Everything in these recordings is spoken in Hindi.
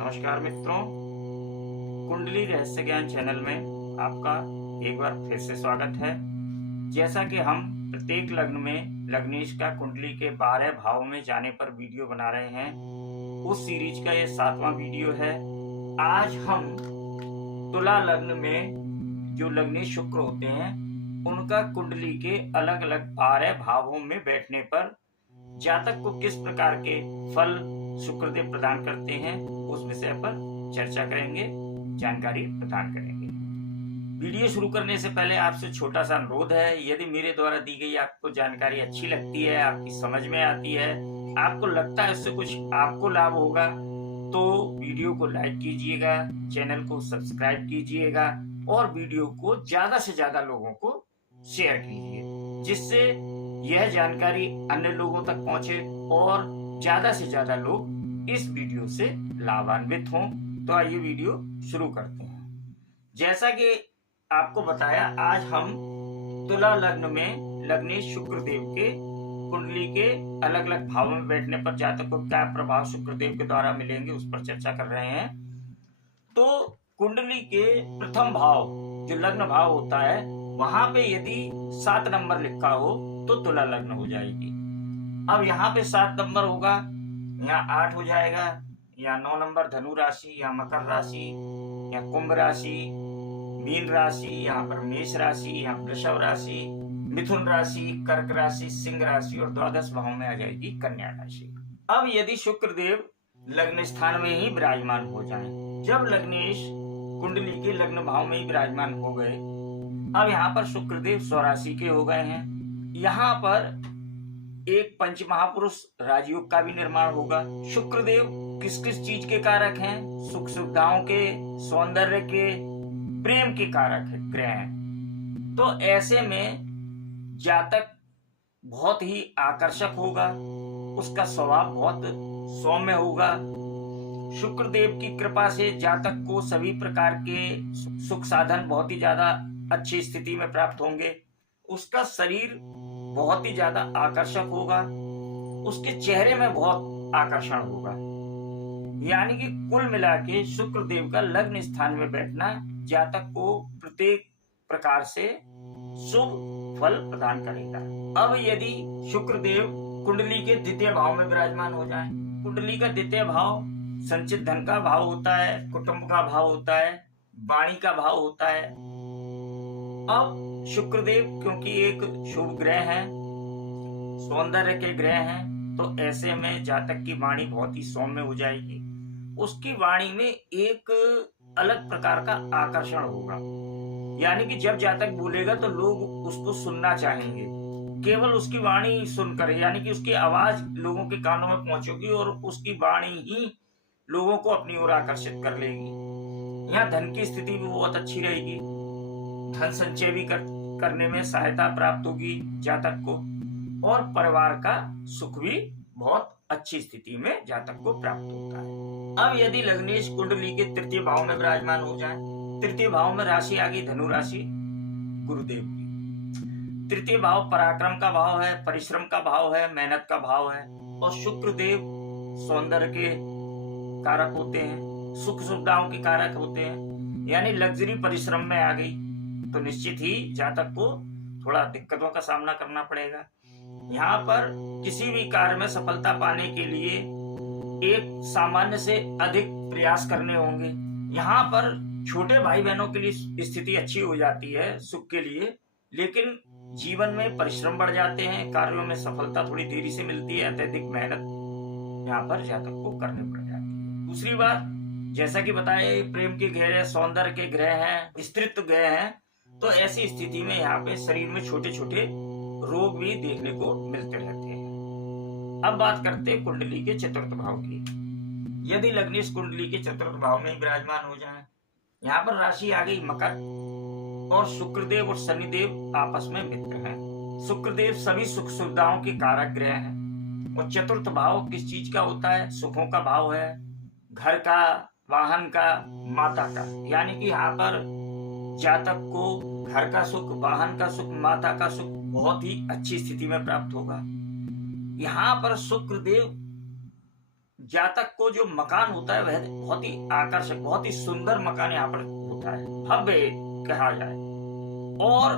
नमस्कार मित्रों, कुंडली रहस्य ज्ञान चैनल में आपका एक बार फिर से स्वागत है। जैसा कि हम प्रत्येक लग्न में लग्नेश का कुंडली के 12 भाव में जाने पर वीडियो बना रहे हैं, उस सीरीज का ये 7वां वीडियो है। आज हम तुला लग्न में जो लग्नेश शुक्र होते हैं उनका कुंडली के अलग अलग 12 भावों में बैठने पर जातक को किस प्रकार के फल शुक्रदेव प्रदान करते हैं, उस विषय पर चर्चा करेंगे, जानकारी प्रदान करेंगे। वीडियो शुरू करने से पहले आपसे छोटा सा अनुरोध है, यदि मेरे द्वारा दी गई आपको जानकारी अच्छी लगती है, आपकी समझ में आती है, आपको लगता है इससे कुछ आपको लाभ होगा, तो वीडियो को लाइक कीजिएगा, चैनल को सब्सक्राइब कीजिएगा और वीडियो को ज्यादा से ज्यादा लोगों को शेयर कीजिए, जिससे यह जानकारी अन्य लोगों तक पहुंचे और ज्यादा से ज्यादा लोग इस वीडियो से लाभान्वित हों। तो आइए वीडियो शुरू करते हैं। जैसा कि आपको बताया, आज हम तुला लग्न में लग्नेश शुक्रदेव के कुंडली के अलग अलग भावों में बैठने पर जातक को क्या प्रभाव शुक्रदेव के द्वारा मिलेंगे, उस पर चर्चा कर रहे हैं। तो कुंडली के प्रथम भाव जो लग्न भाव होता है, वहां पे यदि 7 नंबर लिखा हो तो तुला लग्न हो जाएगी। अब यहाँ पे 7 नंबर होगा, यहाँ 8 हो जाएगा, यहाँ 9 नंबर धनु राशि, यहाँ मकर राशि, यहाँ कुंभ राशि, मीन राशि, यहाँ पर मेष राशि, यहाँ वृषभ राशि, मिथुन राशि, कर्क राशि, सिंह राशि और द्वादश भाव में आ जाएगी कन्या राशि। अब यदि शुक्रदेव लग्न स्थान में ही विराजमान हो जाए, जब लग्नेश कुंडली के लग्न भाव में ही विराजमान हो गए, अब यहाँ पर शुक्रदेव स्वराशि के हो गए हैं। यहाँ पर एक पंच महापुरुष राजयोग का भी निर्माण होगा। शुक्रदेव किस किस चीज के कारक हैं? सुख सुविधाओं के, सौंदर्य के, प्रेम के कारक है, ग्रह हैं। तो ऐसे में जातक बहुत ही आकर्षक होगा, उसका स्वभाव बहुत सौम्य होगा। शुक्रदेव की कृपा से जातक को सभी प्रकार के सुख साधन बहुत ही ज्यादा अच्छी स्थिति में प्राप्त होंगे। उसका शरीर बहुत ही ज्यादा आकर्षक होगा, उसके चेहरे में बहुत आकर्षण होगा। यानी कि कुल मिला के शुक्रदेव का लग्न स्थान में बैठना जातक को प्रत्येक प्रकार से शुभ फल प्रदान करेगा। अब यदि शुक्रदेव कुंडली के द्वितीय भाव में विराजमान हो जाए, कुंडली का द्वितीय भाव संचित धन का भाव होता है, कुटुंब का भाव होता है, वाणी का भाव होता है। अब शुक्रदेव क्योंकि एक शुभ ग्रह है, सौंदर्य के ग्रह हैं, तो ऐसे में जातक की वाणी बहुत ही सौम्य हो जाएगी। उसकी वाणी में एक अलग प्रकार का आकर्षण होगा, यानी कि जब जातक बोलेगा तो लोग उसको सुनना चाहेंगे। केवल उसकी वाणी सुनकर, यानी कि उसकी आवाज लोगों के कानों में पहुंचेगी और उसकी वाणी ही लोगों को अपनी ओर आकर्षित कर लेगी। यहाँ धन की स्थिति भी बहुत अच्छी रहेगी, धन संचय भी करने में सहायता प्राप्त होगी जातक को, और परिवार का सुख भी बहुत अच्छी स्थिति में जातक को प्राप्त होता है। अब यदि लग्नेश कुंडली के तृतीय भाव में विराजमान हो जाए, तृतीय भाव में राशि आ गई धनु राशि गुरुदेव की। तृतीय भाव पराक्रम का भाव है, परिश्रम का भाव है, मेहनत का भाव है, और शुक्रदेव सौंदर्य के कारक होते हैं, सुख सुविधाओं के कारक होते हैं। यानी लग्जरी परिश्रम में आ गई तो निश्चित ही जातक को थोड़ा दिक्कतों का सामना करना पड़ेगा। यहाँ पर किसी भी कार्य में सफलता पाने के लिए एक सामान्य से अधिक प्रयास करने होंगे। यहाँ पर छोटे भाई बहनों के लिए स्थिति अच्छी हो जाती है सुख के लिए, लेकिन जीवन में परिश्रम बढ़ जाते हैं, कार्यों में सफलता थोड़ी देरी से मिलती है, अत्यधिक मेहनत यहाँ पर जातक को करनी पड़ जाती है। दूसरी बात, जैसा कि बताया, प्रेम के ग्रह, सौंदर्य के ग्रह हैं, स्त्रीत्व ग्रह हैं, तो ऐसी स्थिति में यहाँ पे शरीर में छोटे छोटे रोग भी देखने को मिलते रहते हैं। अब बात करते हैं कुंडली के चतुर्थ भाव की। यदि लग्नेश कुंडली के चतुर्थ भाव में विराजमान हो जाए, यहाँ पर राशि आ गई मकर, और शुक्रदेव और शनिदेव आपस में मित्र हैं। शुक्रदेव सभी सुख सुविधाओं के कारक ग्रह हैं, और चतुर्थ भाव किस चीज का होता है? सुखों का भाव है, घर का, वाहन का, माता का। यानी कि यहाँ पर जातक को घर का सुख, वाहन का सुख, माता का सुख बहुत ही अच्छी स्थिति में प्राप्त होगा। यहाँ पर शुक्रदेव जातक को जो मकान होता है वह बहुत ही आकर्षक, बहुत ही सुंदर मकान यहाँ पर होता है, भव्य कहा जाए। और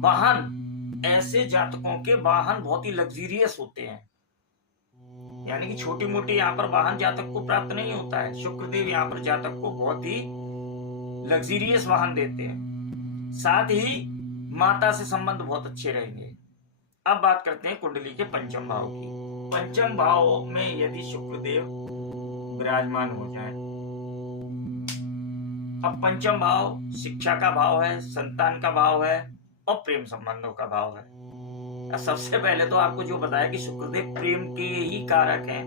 वाहन, ऐसे जातकों के वाहन बहुत ही लग्जरियस होते हैं, यानी कि छोटी मोटी यहाँ पर वाहन जातक को प्राप्त नहीं होता है। शुक्रदेव यहाँ पर जातक को बहुत ही लग्जरियस वाहन देते हैं। साथ ही माता से संबंध बहुत अच्छे रहेंगे। अब बात करते हैं कुंडली के पंचम भाव की। पंचम भाव में यदि शुक्रदेव विराजमान हो जाए, अब पंचम भाव शिक्षा का भाव है, संतान का भाव है और प्रेम संबंधों का भाव है। सबसे पहले तो आपको जो बताया कि शुक्रदेव प्रेम के ही कारक हैं,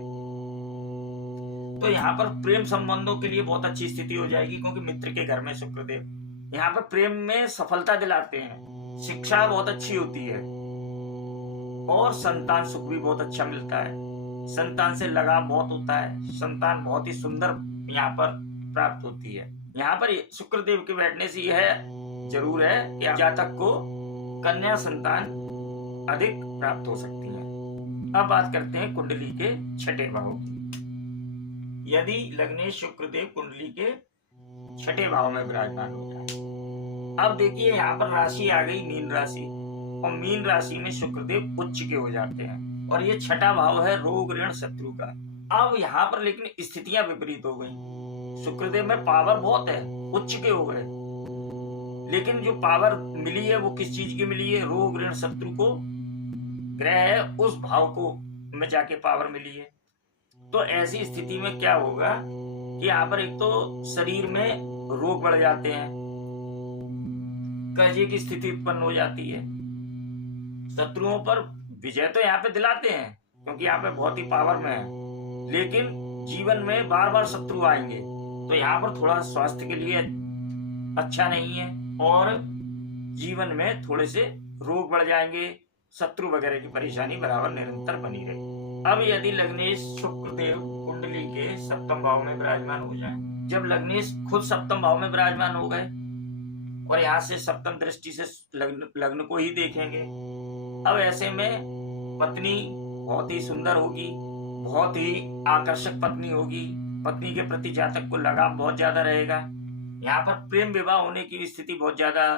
तो यहाँ पर प्रेम संबंधों के लिए बहुत अच्छी स्थिति हो जाएगी, क्योंकि मित्र के घर में शुक्रदेव यहाँ पर प्रेम में सफलता दिलाते हैं। शिक्षा बहुत अच्छी होती है और संतान सुख भी बहुत अच्छा मिलता है। संतान से लगाव बहुत होता है, संतान बहुत ही सुंदर यहाँ पर प्राप्त होती है। यहाँ पर शुक्रदेव के बैठने से यह जरूर है कि जातक को कन्या संतान अधिक प्राप्त हो सकती है। अब बात करते हैं कुंडली के छठे भाव की। यदि लग्नेश शुक्रदेव कुंडली के छठे भाव में विराजमान हो जाए, अब देखिए यहाँ पर राशि आ गई मीन राशि, और मीन राशि में शुक्रदेव उच्च के हो जाते हैं, और ये छठा भाव है रोग ऋण शत्रु का। अब यहाँ पर लेकिन स्थितियां विपरीत हो गई। शुक्रदेव में पावर बहुत है, उच्च के हो गए, लेकिन जो पावर मिली है वो किस चीज की मिली है? रोग ऋण शत्रु को ग्रह है उस भाव को में जाके पावर मिली है। तो ऐसी स्थिति में क्या होगा कि यहाँ पर एक तो शरीर में रोग बढ़ जाते हैं, कर्जे की स्थिति उत्पन्न हो जाती है। शत्रुओं पर विजय तो यहाँ पे दिलाते हैं क्योंकि यहाँ पे बहुत ही पावर में है, लेकिन जीवन में बार बार शत्रु आएंगे, तो यहाँ पर थोड़ा स्वास्थ्य के लिए अच्छा नहीं है और जीवन में थोड़े से रोग बढ़ जाएंगे, शत्रु वगैरह की परेशानी बराबर निरंतर बनी रहे। अब यदि लग्नेश शुक्रदेव कुंडली के सप्तम भाव में विराजमान हो जाए, जब लग्नेश खुद सप्तम भाव में विराजमान हो गए और यहाँ से सप्तम दृष्टि से लग्न को ही देखेंगे, अब ऐसे में पत्नी बहुत ही सुंदर होगी, बहुत ही आकर्षक पत्नी होगी, पत्नी के प्रति जातक को लगाव बहुत ज्यादा रहेगा। यहाँ पर प्रेम विवाह होने की स्थिति बहुत ज्यादा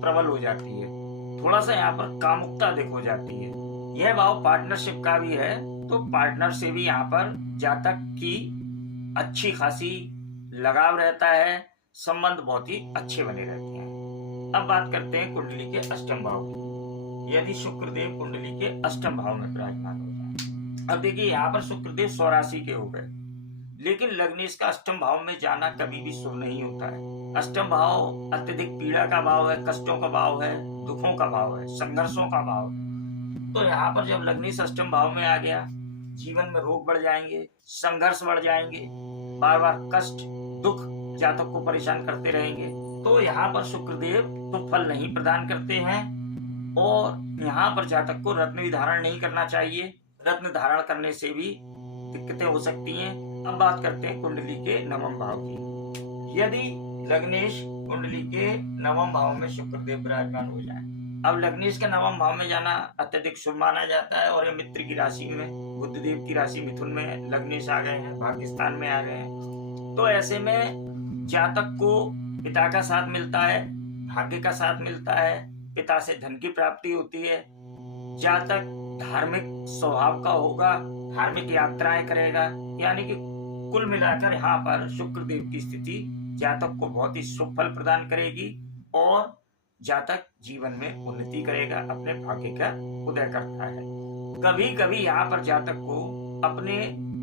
प्रबल हो जाती है, थोड़ा सा यहाँ पर कामुकता अधिक हो जाती है। यह भाव पार्टनरशिप का भी है, तो पार्टनर से भी यहाँ पर जातक की अच्छी खासी लगाव रहता है, संबंध बहुत ही अच्छे बने रहते हैं। अब बात करते हैं कुंडली के अष्टम भाव की। यदि शुक्रदेव कुंडली के अष्टम भाव में विराजमान हो जाए, अब देखिए यहाँ पर शुक्रदेव स्वराशि के हो गए, लेकिन लग्नेश का अष्टम भाव में जाना कभी भी शुभ नहीं होता है। अष्टम भाव अत्यधिक पीड़ा का भाव है, कष्टों का भाव है, दुखों का भाव है, संघर्षों का भाव है। तो यहाँ पर जब लग्नेश अष्टम भाव में आ गया, जीवन में रोग बढ़ जाएंगे, संघर्ष बढ़ जाएंगे, बार बार कष्ट दुख जातक को परेशान करते रहेंगे। तो यहाँ पर शुक्रदेव तो फल नहीं प्रदान करते हैं और यहाँ पर जातक को रत्न धारण नहीं करना चाहिए। रत्न धारण करने से भी दिक्कतें हो सकती हैं। अब बात करते हैं कुंडली के नवम भाव की। यदि लग्नेश कुंडली के नवम भाव में शुक्रदेव विराजमान हो जाए, अब लग्नेश के नवम भाव में जाना अत्यधिक शुभ माना जाता है और ये मित्र की राशि में, बुधदेव की राशि मिथुन में लग्नेश आ गए हैं, भाग्यस्थान में आ गए हैं। तो ऐसे में जातक को पिता का साथ मिलता है, भाग्य का साथ मिलता है, पिता से धन की प्राप्ति होती है, जातक धार्मिक स्वभाव का होगा, धार्मिक यात्राएं करेगा, यानी कि कुल मिलाकर यहाँ पर शुक्रदेव की स्थिति जातक को बहुत ही शुभ फल प्रदान करेगी और जातक जीवन में उन्नति करेगा, अपने भाग्य का उदय करता है। कभी कभी यहाँ पर जातक को अपने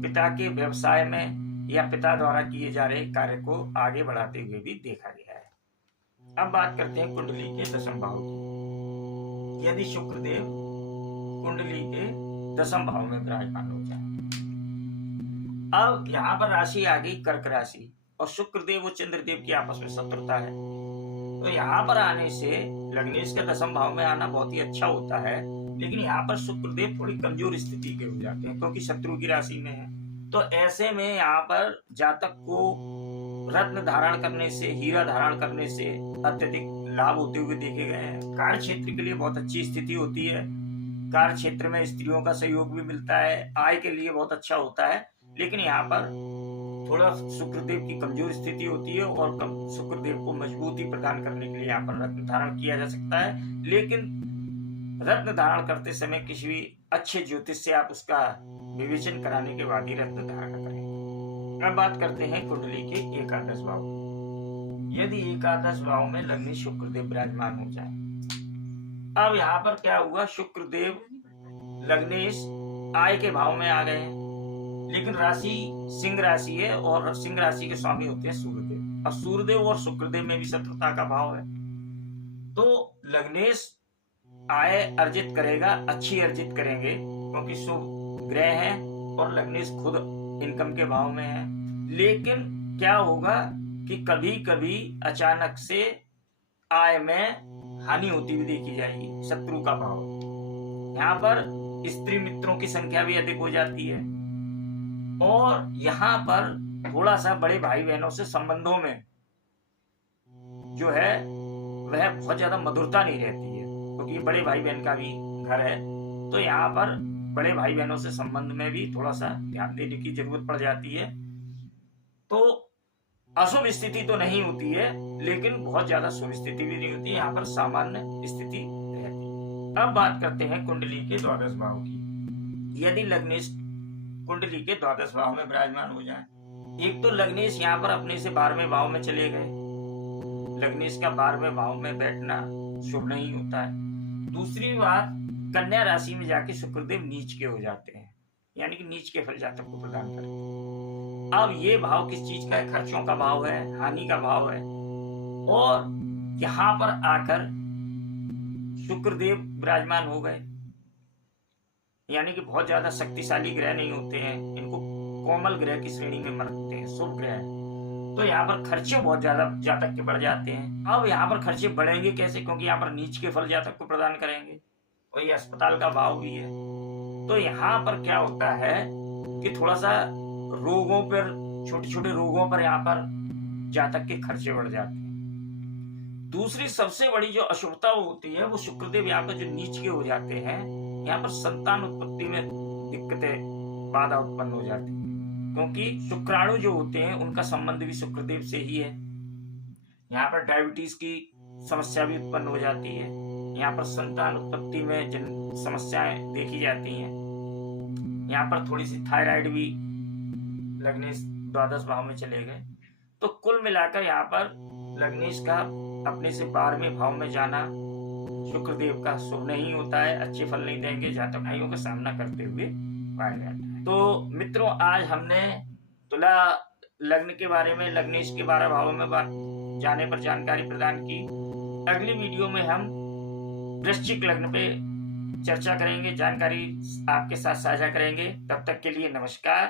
पिता के व्यवसाय में या पिता द्वारा किए जा रहे कार्य को आगे बढ़ाते हुए भी देखा गया है। अब बात करते हैं कुंडली के दशम भाव की। यदि शुक्रदेव कुंडली के दशम भाव में विराजमान हो जाए, अब यहाँ पर राशि आ गई कर्क राशि और शुक्रदेव और चंद्रदेव की आपस में शत्रुता है। तो यहाँ पर आने से लग्नेश के दशम भाव में आना बहुत ही अच्छा होता है, लेकिन यहाँ पर शुक्रदेव थोड़ी कमजोर स्थिति के हो जाते हैं क्योंकि शत्रु की राशि में है। तो ऐसे में यहाँ पर जातक को रत्न धारण करने से, हीरा धारण करने से अत्यधिक लाभ होते हुए देखे गए हैं। कार्य क्षेत्र के लिए बहुत अच्छी स्थिति होती है, कार्य क्षेत्र में स्त्रियों का सहयोग भी मिलता है, आय के लिए बहुत अच्छा होता है। लेकिन यहाँ पर थोड़ा शुक्रदेव की कमजोर स्थिति होती है और शुक्रदेव को मजबूती प्रदान करने के लिए यहाँ पर रत्न धारण किया जा सकता है। लेकिन रत्न धारण करते समय किसी भी अच्छे ज्योतिष से आप उसका विवेचन कराने के बाद ही रत्न धारण करें। अब बात करते हैं कुंडली के एकादश भाव। यदि एकादश भाव में लग्नी शुक्रदेव विराजमान हो जाए, अब यहाँ पर क्या हुआ, शुक्रदेव लग्नेश आय के भाव में आ गए हैं, लेकिन राशि सिंह राशि है और सिंह राशि के स्वामी होते हैं सूर्यदेव। अब सूर्यदेव और शुक्रदेव में भी शत्रुता का भाव है, तो लग्नेश आय अर्जित करेगा, अच्छी अर्जित करेंगे क्योंकि शुभ ग्रह है और लग्नेश खुद इनकम के भाव में है। लेकिन क्या होगा कि कभी कभी अचानक से आय में हानि होती हुई देखी जाएगी, शत्रु का भाव। यहाँ पर स्त्री मित्रों की संख्या भी अधिक हो जाती है और यहाँ पर थोड़ा सा बड़े भाई बहनों से संबंधों में जो है वह बहुत ज्यादा मधुरता नहीं रहती है, क्योंकि बड़े भाई बहन का भी घर है। तो यहाँ पर बड़े भाई बहनों से संबंध में भी थोड़ा सा ध्यान देने की जरूरत पड़ जाती है। तो अशुभ स्थिति तो नहीं होती है, लेकिन बहुत ज्यादा शुभ स्थिति भी नहीं होती है, यहाँ पर सामान्य स्थिति रहती है। अब बात करते हैं कुंडली के द्वादश भाव की। यदि लग्नेश कुंडली के द्वादश भाव में विराजमान हो जाए, एक तो लग्नेश यहाँ पर अपने से 12वें भाव में चले गए, लग्नेश का 12वें भाव में बैठना शुभ नहीं होता है। दूसरी बात, कन्या राशि में जाके शुक्रदेव नीच के हो जाते हैं, यानी कि नीच के फल जातक को प्रदान करते। अब ये भाव किस चीज का है, खर्चों का भाव है, हानि का भाव है, और यहां पर आकर शुक्रदेव विराजमान हो गए, यानी कि बहुत ज्यादा शक्तिशाली ग्रह नहीं होते हैं, इनको कोमल ग्रह की श्रेणी में मानते हैं, शुभ ग्रह। तो यहाँ पर खर्चे बहुत ज्यादा जातक के बढ़ जाते हैं। अब यहाँ पर खर्चे बढ़ेंगे कैसे, क्योंकि यहाँ पर नीच के फल जातक को प्रदान करेंगे और ये अस्पताल का भाव भी है। तो यहाँ पर क्या होता है कि थोड़ा सा रोगों पर, छोटे छोटे रोगों पर यहाँ पर जातक के खर्चे बढ़ जाते हैं। दूसरी सबसे बड़ी जो अशुभता होती है वो शुक्रदेव यहाँ पर जो नीच के हो जाते हैं, यहाँ पर संतान उत्पत्ति में दिक्कतें, बाधा उत्पन्न हो जाती है, क्योंकि शुक्राणु जो होते हैं उनका संबंध भी शुक्रदेव से ही है। यहाँ पर डायबिटीज की समस्या भी उत्पन्न हो जाती है, यहाँ पर संतान उत्पत्ति में जिन समस्याएं देखी जाती हैं, यहाँ पर थोड़ी सी थायराइड भी लग्नेश द्वादश भाव में चले गए। तो कुल मिलाकर यहाँ पर लग्नेश का अपने से 12वें भाव में जाना शुक्रदेव का शुभ नहीं होता है, अच्छे फल नहीं देंगे, जातक भाइयों का सामना करते हुए पाया जाता है। तो मित्रों, आज हमने तुला लग्न के बारे में, लग्नेश के 12 भावों में जाने पर जानकारी प्रदान की। अगली वीडियो में हम वृश्चिक लग्न पे चर्चा करेंगे, जानकारी आपके साथ साझा करेंगे। तब तक के लिए नमस्कार।